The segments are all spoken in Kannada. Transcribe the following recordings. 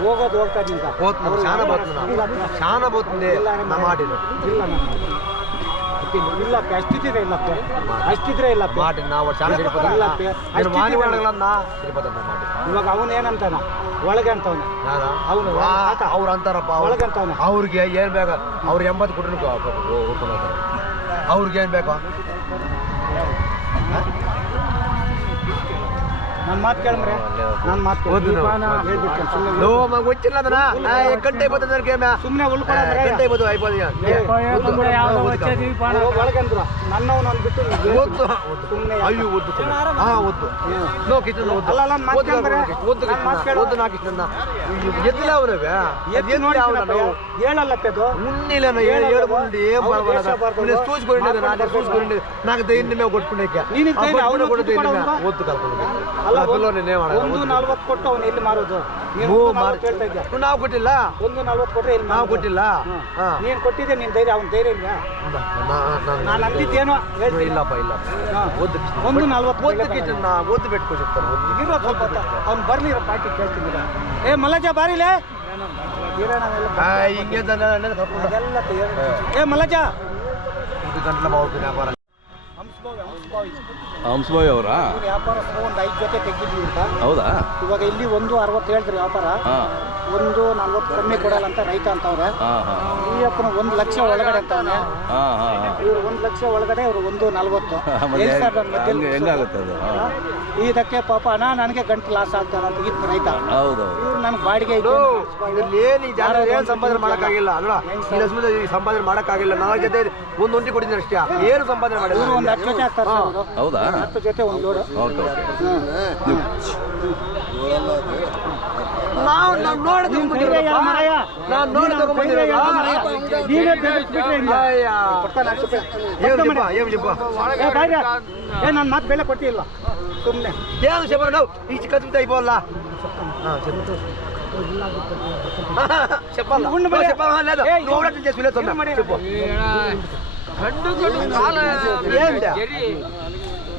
ಹೋಗೋದು ಹೋಗ್ತಾ ಶಾನ ಬೋತುಂದೆ ಇಲ್ಲ ಅಷ್ಟಿದ್ರೆ ಇಲ್ಲ ಅಷ್ಟಿದ್ರೆ ಇಲ್ಲ ಮಾಡಿ ನಾವು ಇವಾಗ ಅವನು ಏನಂತಾನ ಒಳಗೆ ಅಂತವನ ಅವನು ಅವ್ರು ಅಂತಾರಪ್ಪ ಒಳಗೆ ಅಂತವನ ಅವ್ರಿಗೆ ಏನ್ ಬೇಕ ಅವ್ರು 80 ಕೊಟ್ಟು ಅವ್ರಿಗೆ ಏನ್ ಬೇಕು ನನ್ನ ಮಾತು ಕೇಳ್ರೆ ನನ್ನ ಮಾತು ಗೊತ್ತಿಲ್ಲ ಗಂಟೆ ಸುಮ್ಮನೆ ಗಂಟೆ ಒಳಗಂದ್ರು ನನ್ನವನು ಅಂದ್ಬಿಟ್ಟು ಸುಮ್ಮನೆ ಅಯ್ಯೋ ಓದ್ದು ನೋ ಕಿಚನ್ ಎತ್ತಿಲ್ಲ ಅವನವೇ ನೋಡಿ ಹೇಳಲ್ಲಪ್ಪದು ಮುನ್ನಿಲ್ಲ నాకు దేన్ని మేము కొట్టుకునేకే ఓద్దు ಒಂದು 40 ಕೊಟ್ಟು ಅವನು ಎಲ್ಲಿ ಮಾರೋದು ನಾವು ಕೊಟ್ಟಿಲ್ಲ ಒಂದು 40 ಕೊಟ್ಟರೆ ಎಲ್ಲಿ ನಾವು ಕೊಟ್ಟಿಲ್ಲ ನೀನು ಕೊಟ್ಟಿದ್ದೆ ನಿನ್ನ ಧೈರ್ಯ ಅವನ ಧೈರ್ಯ ಇಲ್ಲ ನಾನು ಅಂದಿದ್ದೇನೋ ಇಲ್ಲಪ್ಪ ಒಂದು 40 ಓದ್ದು ಬಿಟ್ಕೊಳ್ತಾರೆ ಇರೋ ಸ್ವಲ್ಪ ಅವ್ನು ಬರ್ಲಿರೋ ಪಾರ್ಟಿ ಕೇಳ್ತೀನಿ ಏ ಮಲ್ಲಜ ಬಾರಿಲೇ ಹಿಂಗೆ ಏ ಮಲ್ಲಜ ಇದು ಗಂಟಲ ಬಾವುಟ ವ್ಯಾಪಾರ ಹಂಸಭಾವಿ ಅವರಾ ವ್ಯಾಪಾರಸ್ಥರು ಒಂದು 5 ಜೊತೆ ತೆಗಿದ್ವಿ ಅಂತ ಹೌದಾ ಇವಾಗ ಇಲ್ಲಿ 160 ಹೇಳ್ತಾರೆ ವ್ಯಾಪಾರ 140 ಕಮ್ಮಿ ಕೊಡಲ್ಲ ಅಂತ ರೈತ ಅಂತವ್ರೆ ಈ ಅಪ್ಪನ 1 ಲಕ್ಷ ಒಳಗಡೆ ಅಂತವನೆ ಇವ್ರು 1 ಲಕ್ಷ ಒಳಗಡೆ ಇವರು 140 ಹೆಂಗಾಗುತ್ತೆ ಅದು ಇದಕ್ಕೆ ಪಾಪ ಅಣ್ಣ ನನಗೆ ಗಂಟು ಲಾಸ್ ಆಗ್ತಾರ ಅಂತ ಇತ್ತು ರೈತ ಹೌದು ಇವ್ರು ನನ್ಗೆ ಬಾಡಿಗೆ ಏನು ಸಂಪಾದನೆ ಮಾಡೋಕ್ಕಾಗಿಲ್ಲ ಅಲ್ವಾ ಸಂಪಾದನೆ ಮಾಡೋಕ್ಕಾಗಿಲ್ಲ ನನ್ನ ಜೊತೆ ಒಂದು ಒಂಟಿ ಕೊಟ್ಟಿದ್ದೀನಿ ಅಷ್ಟೇ ಏನು ಸಂಪಾದನೆ ಮಾಡಿಲ್ಲ ಒಂದು 10 ಜೊತೆ ಆಗ್ತಾರೆ ಹೌದಾ 10 ಜೊತೆ ಒಂದು ಲೋಡ್ ನಾವು ನೋಡಿ ನನ್ನ ಮಾತು ಬೆಲೆ ಕೊಟ್ಟಿಲ್ವಾ ಸುಮ್ಮನೆ ಏನು ಶಬರ್ ನಾವು ಈ ಚಿಕ್ಕ ಇಬೋಲ್ಲ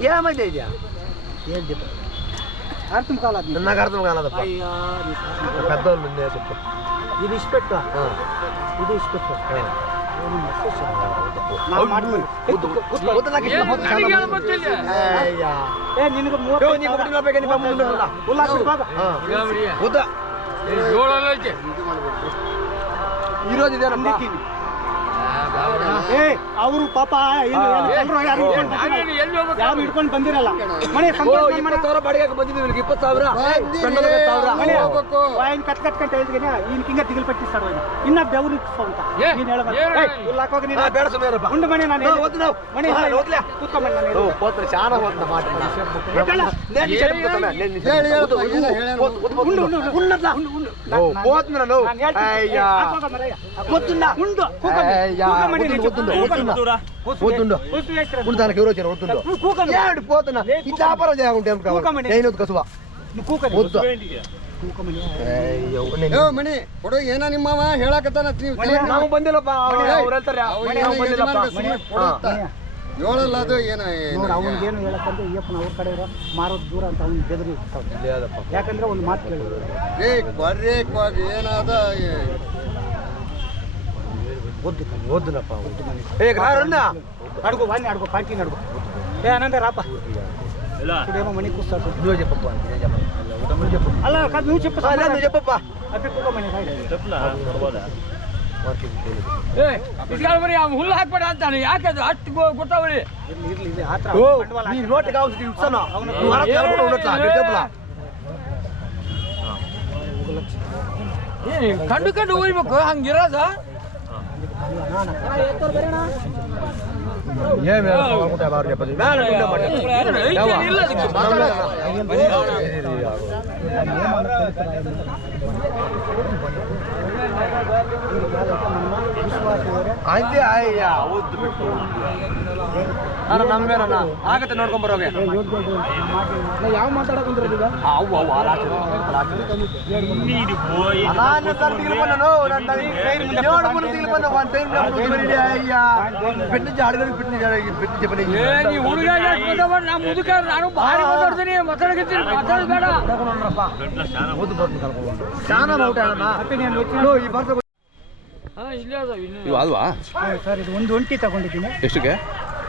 ఏమైంది ఇది ఏంటి అర్థం కాలేదు నాకు అర్థం కాలేదప్ప పెద్దోళ్ళు ముందే చెప్పు ఇది ఇష్టపెట్టు ఇది ఇష్టపెట్టు ఈరోజు ఇదేనమ్మా ಅವರು ಪಾಪ ಯಾರು ಹಿಡ್ಕೊಂಡು ಬಂದಿರಲ್ಲ ಮನೆ ಬಾಡಿಗೆ ಬಂದಿದ್ದೀವಿ 20,000 ಕಟ್ಕಂತ ಹೇಳಿದ್ರೆ ಹಿಂಗ ತಿಗಲ್ ಪಟ್ಟಿಸ್ತಾರ ಇನ್ನ ಬೆವರು ಇಟ್ಕೊಂತ ನೀನ್ ಬೇಡ ಉಂಡು ಮನೆ ನಾನು ಮನೆ ಕೂತ್ಕೊಂಡ್ಬಂದು ಶಾನ దానికి ఎవరు వచ్చారు వద్దు పోతున్నా ఈ వ్యాపారం చేయకుంటే కసువా ಮಣಿ ಕೊಡು ಏನ ನಿಮ್ಮವ ಹೇಳಕತ್ತಾನ ನಾವು ಬಂದಿಲ್ಲಪ್ಪ ಅವ್ರು ಹೇಳ್ತಾರೆ ಹೇಳಲ್ಲ ಅದು ಏನ ಅವ್ನಿಗೇನು ಹೇಳಕ್ಕಂದ್ರೆ ಅಯ್ಯಪ್ಪನ ಅವ್ರ ಕಡೆ ಮಾರೋದು ದೂರ ಅಂತ ಅವ್ನು ಬೆದರಿ ಯಾಕಂದ್ರೆ ಒಂದು ಮಾತು ಕೇಳಿದ್ರು ಬರ್ರಿ ಏನಾದ వద్దునప్ప అడుగు వాడిని అడుగు పార్టీని అడుగు ఏ అనంద రాపా ఇప్పుడేమో మణి కూర్చోడు నువ్వు చెప్పప్ప అలా కాదు నువ్వు చెప్పు నువ్వు చెప్పప్ప అప్పుడు కూకోమని ಹುಲ್ಲು ಹಾಕ್ಬೇಡ ಅಂತಾನೆ ಯಾಕೆ ಅಷ್ಟು ಗೊತ್ತಾವಳಿ ನೋಟಿಗೆ ಕಂಡು ಕಂಡು ಹೋಗ್ಬೇಕು ಹಂಗಿರೋದ ఏం ಆಯ್ತು ಅಯ್ಯ ಓದ್ ಬಿಟ್ಟು ಅಣ್ಣ ನಮ್ಮೇನಣ್ಣ ಆಗತ್ತೆ ನೋಡ್ಕೊಂಡ್ ಬರೋಗೆ ಯಾವ ಮಾತಾಡಕೊಂಡ್ರೆ ಈಗ ಅವು ಅವು ನಾನು ಭಾರಿ ಮಾತಾಡ್ತೀನಿ ಮಾತಾಡಕತ್ತೀನಿ ಮಾತಾಡಬೇಡ ಇಲ್ಲೇ ಅದಾವ ಇನ್ನು ಇವು ಅಲ್ವಾ ಸರ್ ಇದು ಒಂದು ಒಂಟಿ ತಗೊಂಡಿದ್ದೀನಿ ಎಷ್ಟಕ್ಕೆ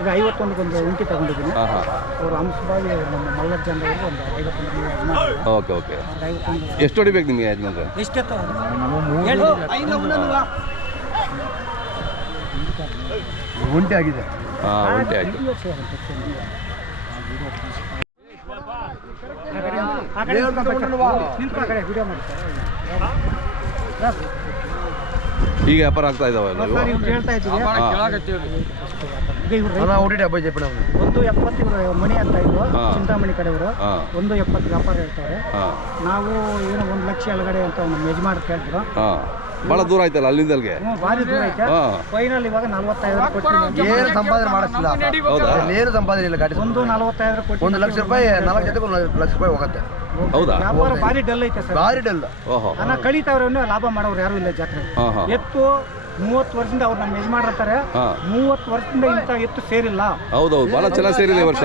ಈಗ 51 ಒಂಟಿ ತಗೊಂಡಿದ್ದೀನಿ ಹಾಂ ಹಾಂ ಅವರು ಅಂಶವಾಗಿ ನಮ್ಮ ಮಲ್ಲಜ್ಜಂದವರು ಒಂದು 51 ಓಕೆ ಓಕೆ ಎಷ್ಟು ಹೊಡಿಬೇಕು ನಿಮಗೆ ಯಜಮಾನ್ರೆ ಎಷ್ಟೆತ್ತ ಒಂಟಿ ಆಗಿದೆ ಹಾಂ ಒಂಟಿ ಆಯಿತು ವಿಡಿಯೋ ಮಾಡಿ ಈಗ ವ್ಯಾಪಾರ ಆಗ್ತಾ ಇದಾವೆ ಎಲ್ಲ ಇವು? ನೀವು ಕೇಳ್ತಾ ಇದ್ದೀವಿ ಕೇಳಾಕತ್ತೀವ್ರಿ ಈಗ ಇವ್ರು ರೈತ- ಹೊಡಿಡಿ ಹಬ್ಬ ಜಪ್ಪಣ ಒಂದು 70 ಇವರು ಮಣಿ ಅಂತ ಇದ್ರು ಹಾ. ಚಿಂತಾಮಣಿ ಕಡೆಯವರು ಹಾಂ 170 ವ್ಯಾಪಾರ ಹೇಳ್ತಾರೆ ಹಾಂ ನಾವು ಏನೋ 1 ಲಕ್ಷ ಒಳಗಡೆ ಅಂತ ನಮ್ಮ ಯಜಮಾನ್ ಕೇಳಿದ್ರು ಹಾಂ ಭಾಳ ದೂರ ಆಯ್ತಲ್ಲ ಅಲ್ಲಿಂದ ಅಲ್ಲಿಗೆ ಭಾರಿ ದೂರ ಐತೆ ಹಾಂ ಫೈನಲ್ ಇವಾಗ 45 ಕೊಡ್ತೀನಿ ಏನು ಸಂಪಾದನೆ ಮಾಡಿಸ್ತಿಲ್ಲ ಹೌದಾ ಏನು ಸಂಪಾದನೆ ಇಲ್ಲ ಗಾಡಿ ಒಂದು 45 ಕೊಟ್ಟು 1 ಲಕ್ಷ ರೂಪಾಯಿ 4 ಜೊತೆಗೆ 1 ಲಕ್ಷ ರೂಪಾಯಿ ಹೋಗುತ್ತೆ ಹೌದಾ ವ್ಯಾಪಾರ ಭಾರಿ ಡಲ್ ಐತೆ ಸರ್ ಭಾರಿ ಡಲ್ ಓಹೋ ಹಣ ಕಳೀತಾವ್ರೆ ಲಾಭ ಮಾಡೋರು ಯಾರು ಇಲ್ಲ ಜಾತ್ರೆ ಹಾಂ ಹಾಂ ಎತ್ತು 30 ವರ್ಷದಿಂದ ಅವ್ರು ನಮ್ಮ ಯಜಮಾನ್ ಇರ್ತಾರೆ ಹಾಂ 30 ವರ್ಷದಿಂದ ಇಂಥ ಎತ್ತು ಸೇರಿಲ್ಲ ಹೌದೌದು ಭಾಳ ಚೆನ್ನಾಗಿ ಸೇರಿದೆ ಈ ವರ್ಷ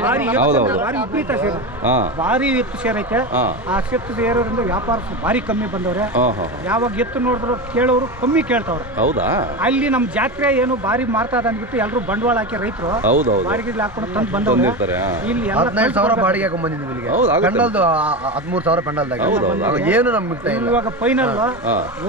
ಭಾರಿ ಎತ್ತು ಹೌದೌದು. ಅಂದ್ರೆ ಭಾರಿ ವಿಪರೀತ ಸೇರು ಹಾಂ ಭಾರಿ ಎತ್ತು ಸೇರೈತೆ ಹಾಂ ಆ ಎತ್ತು ಸೇರೋದ್ರಿಂದ ವ್ಯಾಪಾರ ಭಾರಿ ಕಮ್ಮಿ ಬಂದವ್ರೆ ಹಾಂ ಹಾಂ ಯಾವಾಗ ಎತ್ತು ನೋಡಿದ್ರು ಕೇಳೋರು ಕಮ್ಮಿ ಕೇಳ್ತಾವ್ರೆ ಹೌದಾ ಅಲ್ಲಿ ನಮ್ಮ ಜಾತ್ರೆ ಏನು ಭಾರಿ ಮಾರ್ತಾ ಇದೆ ಅಂದ್ಬಿಟ್ಟು ಎಲ್ಲರೂ ಬಂಡವಾಳ ಹಾಕಿ ರೈತರು ಹೌದೌದು ಬಾಡಿಗೆ ಹಾಕೊಂಡು ತಂದು ಬಂದವ್ರೆ ತಂದಿರ್ತಾರೆ ಹಾಂ ಇಲ್ಲಿ ಎಲ್ಲ 15,000 ಬಾಡಿಗೆ ಹಾಕೊಂಡ್ ಬಂದಿದ್ದೀವಿ ಇಲ್ಲಿಗೆ ಹೌದು, ಆಗುತ್ತೆ. ಪೆಂಡಲ್ದು 13,000 ಪೆಂಡಲ್ದಾಗ ಹೌದು. ಏನು ನಮ್ಗೆ ಮಿಗ್ತಾ ಇಲ್ಲ ಇವಾಗ ಫೈನಲ್ ಹಾಂ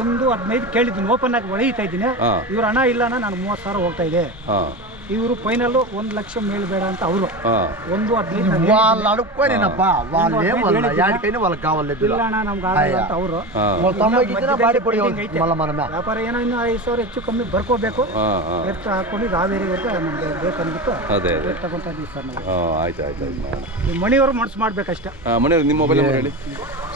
1.15 ಕೇಳಿದ್ದೀನಿ ಓಪನ್ ಆಗಿ ಹೊಡೆಯುತ್ತಾ ಇದ್ದೀನಿ ಹಾಂ ಇವ್ರ ಹಣ ಇಲ್ಲ ನಾನು 30,000 ಹೋಗ್ತಾ ಇದೆ ಹಾಂ ಇವರು ಫೈನಲ್ 1 ಲಕ್ಷ ಮೇಲೆ ಬೇಡ ಅಂತ ಅವರು ಹಾಂ 1.15 వాళ్ళు అడుక్కోనేనప్పా వాళ్ళు ఏం వాళ్ళ యాడికైనా వాళ్ళకి కావాలి ಇಲ್ಲ ಅಣ್ಣ ನಮ್ಗೆ ಆಗಲ್ಲ ಅಂತ ಅವರು ಹಾಂ వాళ్ళు తొంభైకి ఇచ్చినా బాడీ పొడి మళ్ళీ మనమే ವ್ಯಾಪಾರ ಏನೋ ಇನ್ನೂ 5,000 ಹೆಚ್ಚು ಕಮ್ಮಿ ಬರ್ಕೋಬೇಕು ಹಾಂ ಹಾಂ ಎತ್ತು ಹಾಕೊಂಡು ರಾವೇರಿವರೆಗೂ ನಮ್ಗೆ ಬೇಕಂದ್ಬಿಟ್ಟು ಅದೇ ಅದೇ ತಗೊಂತ ಇದ್ದೀವಿ ಸರ್ ನಾವು ಹಾಂ ಆಯ್ತು ಆಯ್ತು ಆಯ್ತು ಮಾಡೋಣ ಈ ಮಣಿಯವರು ಮನ್ಸು ಮಾಡ್ಬೇಕಷ್ಟೇ ಹಾಂ ಮನೆಯವ್ರು ನಿಮ್ಮ ಮೊಬೈಲ್ ನಂಬರ್ ಹೇಳಿ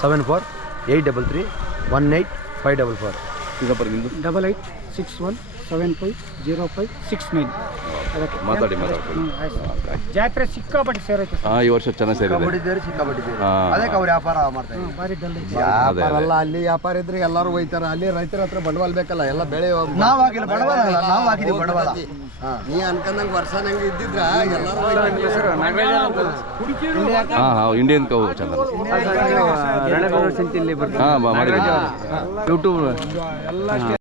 74-833-18544 ಇದಪ್ಪ ನಿಮ್ಮದು 8861750569 ಅದಕ್ಕೆ ಮಾತಾಡಿ ಆಯ್ತು. ಜಾತ್ರೆ ಸಿಕ್ಕಾಪಟ್ಟೆ ಸೇರೈತೆ ಸರ್ ಹಾಂ ಈ ವರ್ಷ ಚೆನ್ನಾಗಿ ಸೇರಿದೆ ಕಬಡ್ಡಿದ್ದೇರು ಚಿಕ್ಕಬಡ್ಡಿದ್ದೇರು ಹಾಂ ಅದಕ್ಕೆ ಅವ್ರು ವ್ಯಾಪಾರ ಮಾಡ್ತಾರೆ ಭಾರಿ ಡಲ್ ಐತೆ. ವ್ಯಾಪಾರ ಅಲ್ಲ ಅಲ್ಲಿ ವ್ಯಾಪಾರ ಇದ್ರೆ ಎಲ್ಲರೂ ಹೋಯ್ತಾರ ಅಲ್ಲಿ ರೈತರ ಹತ್ರ ಬಂಡವಾಳ ಬೇಕಲ್ಲ ಎಲ್ಲ ಬೆಳೆ ನಾವು ಹಾಕಿಲ್ಲ ಬಂಡವಾಳ ಅಲ್ಲ, ನಾವು ಹಾಕಿದೀವಿ ಬಂಡವಾಳ ನೀ ಅನ್ಕೊಂಡಂಗೆ ವರ್ಷ ನಂಗೆ ಇದ್ದಿದ್ರ ಎಲ್ಲರೂ ಹಾಂ ಹಾಂ ಇಂಡಿಯನ್ ಕವು ಚೆನ್ನಾಗಿ ಹಾಂ ಮಾಡಿ ಎಲ್ಲ